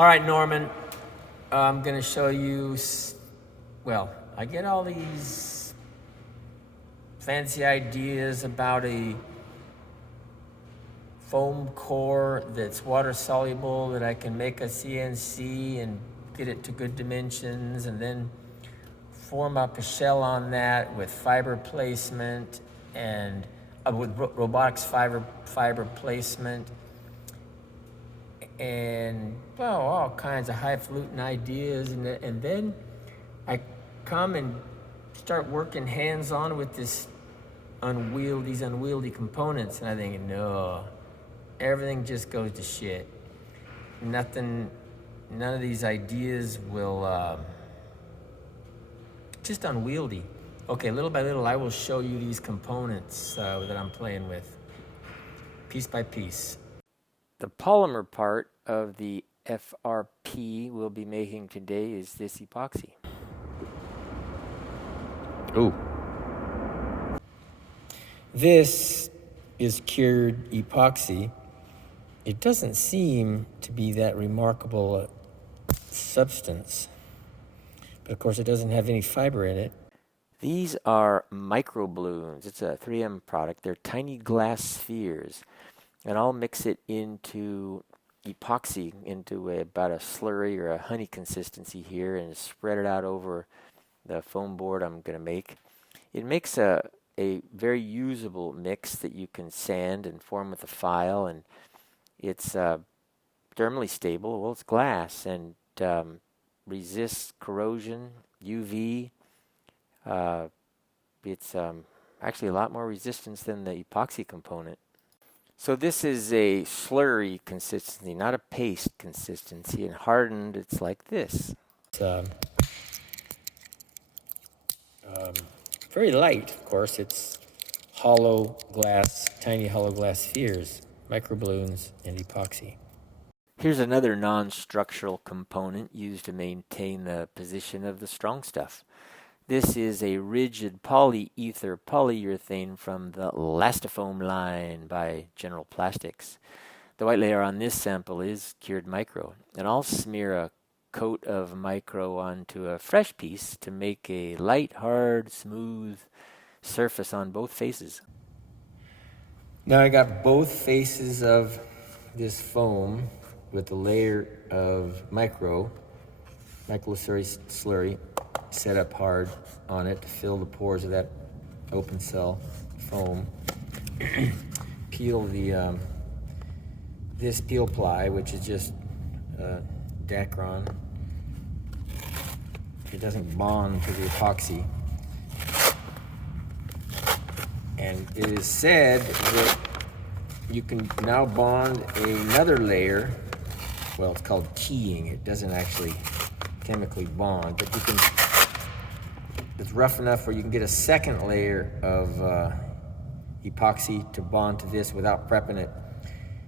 All right, Norman, I'm going to show you, well, I get all these fancy ideas about a foam core that's water soluble that I can make a CNC and get it to good dimensions and then form up a shell on that with fiber placement and with robotics fiber placement and well, all kinds of highfalutin ideas, and then I come and start working hands-on with these unwieldy components, and I think, no, everything just goes to shit. None of these ideas will, just unwieldy. Okay, little by little, I will show you these components that I'm playing with, piece by piece. The polymer part of the FRP we'll be making today is this epoxy. Ooh. This is cured epoxy. It doesn't seem to be that remarkable a substance, but of course it doesn't have any fiber in it. These are microbloons. It's a 3M product. They're tiny glass spheres. And I'll mix it into epoxy, into about a slurry or a honey consistency here, and spread it out over the foam board I'm going to make. It makes a very usable mix that you can sand and form with a file, and it's thermally stable. Well, it's glass and resists corrosion, UV. It's actually a lot more resistance than the epoxy component. So this is a slurry consistency, not a paste consistency, and hardened it's like this. It's very light, of course. It's hollow glass, tiny hollow glass spheres, microbloons, and epoxy. Here's another non-structural component used to maintain the position of the strong stuff. This is a rigid polyether polyurethane from the Elastofoam line by General Plastics. The white layer on this sample is cured micro, and I'll smear a coat of micro onto a fresh piece to make a light, hard, smooth surface on both faces. Now I got both faces of this foam with a layer of micro slurry set up hard on it to fill the pores of that open cell foam. Peel the this peel ply, which is just Dacron. It doesn't bond to the epoxy. And it is said that you can now bond another layer. Well, it's called keying. It doesn't actually chemically bond, but you can. It's rough enough where you can get a second layer of epoxy to bond to this without prepping it.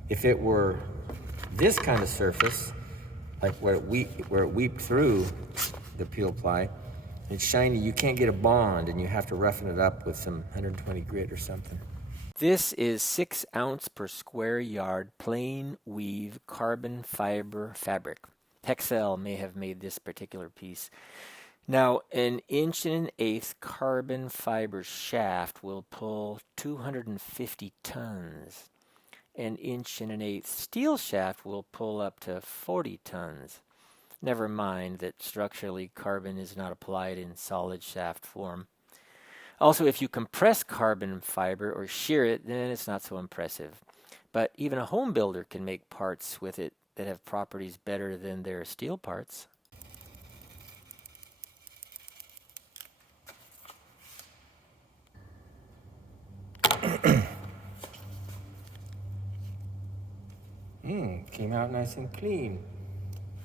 If it were this kind of surface, like where it weeped through the peel ply, it's shiny, you can't get a bond, and you have to roughen it up with some 120 grit or something. This is 6 ounce per square yard plain weave carbon fiber fabric. Textiles may have made this particular piece. Now, an 1.125" carbon fiber shaft will pull 250 tons. An 1.125" steel shaft will pull up to 40 tons. Never mind that structurally carbon is not applied in solid shaft form. Also, if you compress carbon fiber or shear it, then it's not so impressive. But even a home builder can make parts with it that have properties better than their steel parts. Came out nice and clean.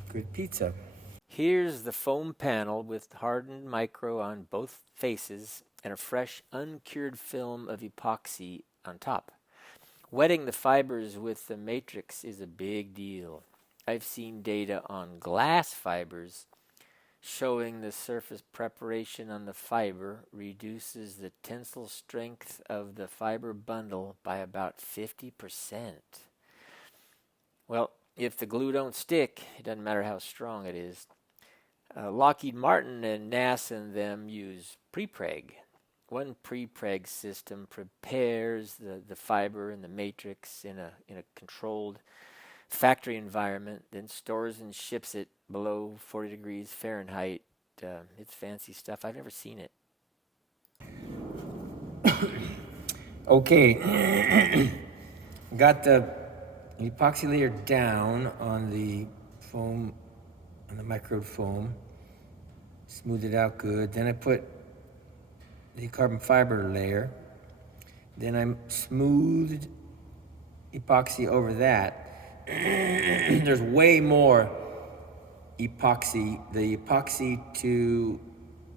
Good pizza. Here's the foam panel with hardened micro on both faces and a fresh uncured film of epoxy on top. Wetting the fibers with the matrix is a big deal. I've seen data on glass fibers showing the surface preparation on the fiber reduces the tensile strength of the fiber bundle by about 50%. Well, if the glue don't stick, it doesn't matter how strong it is. Lockheed Martin and NASA and them use prepreg. One prepreg system prepares the fiber and the matrix in a controlled factory environment, then stores and ships it below 40 degrees Fahrenheit. It's fancy stuff. I've never seen it. Okay, got the epoxy layer down on the foam, on the micro foam. Smooth it out good. Then I put the carbon fiber layer. Then I smoothed epoxy over that. There's way more epoxy. The epoxy to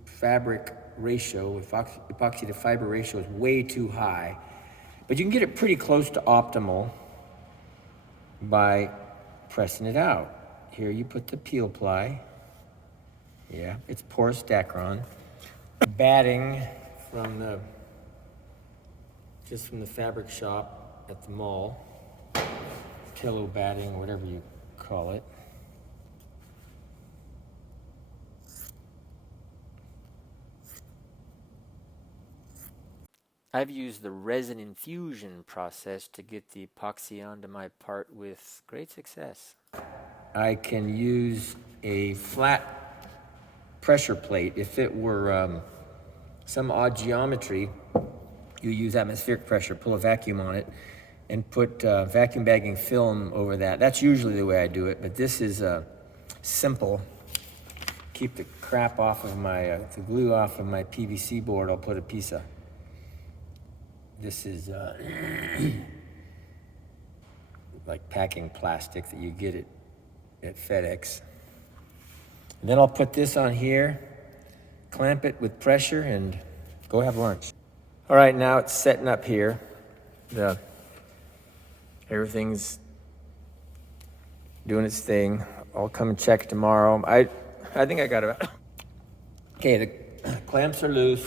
fabric ratio, epoxy to fiber ratio is way too high. But you can get it pretty close to optimal by pressing it out. Here you put the peel ply. Yeah, it's porous Dacron. Batting from just from the fabric shop at the mall. Pillow batting, whatever you call it. I've used the resin infusion process to get the epoxy onto my part with great success. I can use a flat pressure plate. If it were some odd geometry, you use atmospheric pressure, pull a vacuum on it, and put vacuum bagging film over that. That's usually the way I do it, but this is simple. Keep the crap off of my, the glue off of my PVC board. I'll put a piece of, this is like packing plastic that you get at FedEx. And then I'll put this on here, clamp it with pressure, and go have lunch. All right, now it's setting up here. Everything's doing its thing. I'll come and check tomorrow. I think I got it. Okay, the clamps are loose.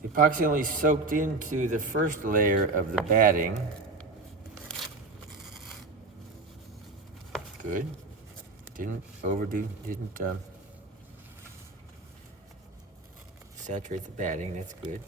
The epoxy only soaked into the first layer of the batting. Good. Didn't overdo, didn't saturate the batting. That's good.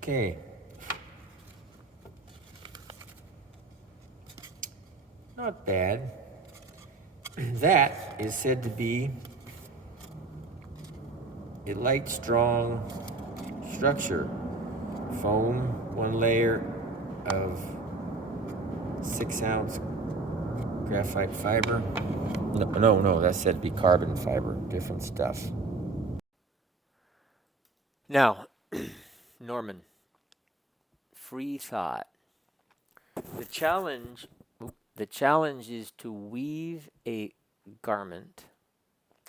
Okay. Not bad. That is said to be a light, strong structure. Foam, one layer of 6-ounce graphite fiber. No, that's said to be carbon fiber, different stuff. Now, Norman, free thought. The challenge is to weave a garment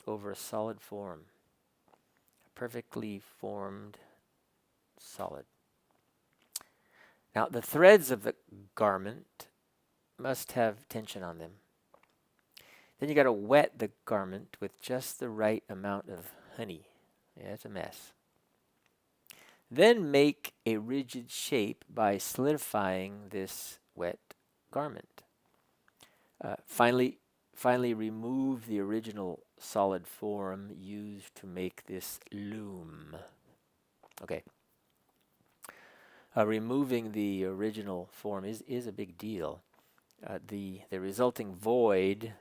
over a solid form, a perfectly formed solid. Now, the threads of the garment must have tension on them. Then you got to wet the garment with just the right amount of honey. Yeah, it's a mess. Then make a rigid shape by solidifying this wet garment. Finally, remove the original solid form used to make this loom. Okay. Removing the original form is a big deal. The resulting void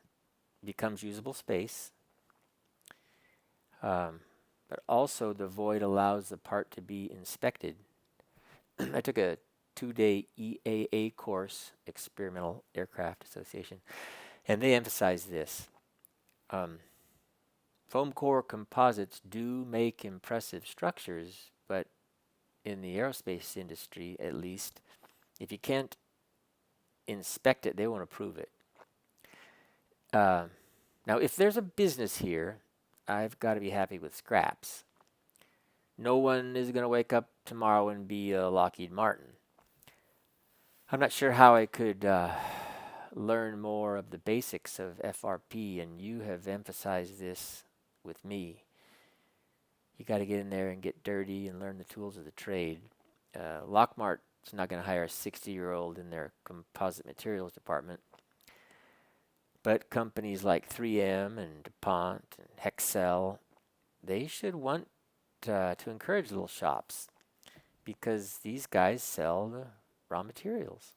becomes usable space. But also the void allows the part to be inspected. I took a 2-day EAA course, Experimental Aircraft Association, And they emphasize this. Foam core composites do make impressive structures, but in the aerospace industry, at least, if you can't inspect it, they won't approve it. Uh, Now, if there's a business here, I've got to be happy with scraps. No one is going to wake up tomorrow and be a Lockheed Martin. I'm not sure how I could learn more of the basics of FRP, and you have emphasized this with me. You got to get in there and get dirty and learn the tools of the trade. Lockmart's not going to hire a 60-year-old in their composite materials department, but companies like 3M and DuPont and Hexcel, they should want to encourage little shops because these guys sell the raw materials.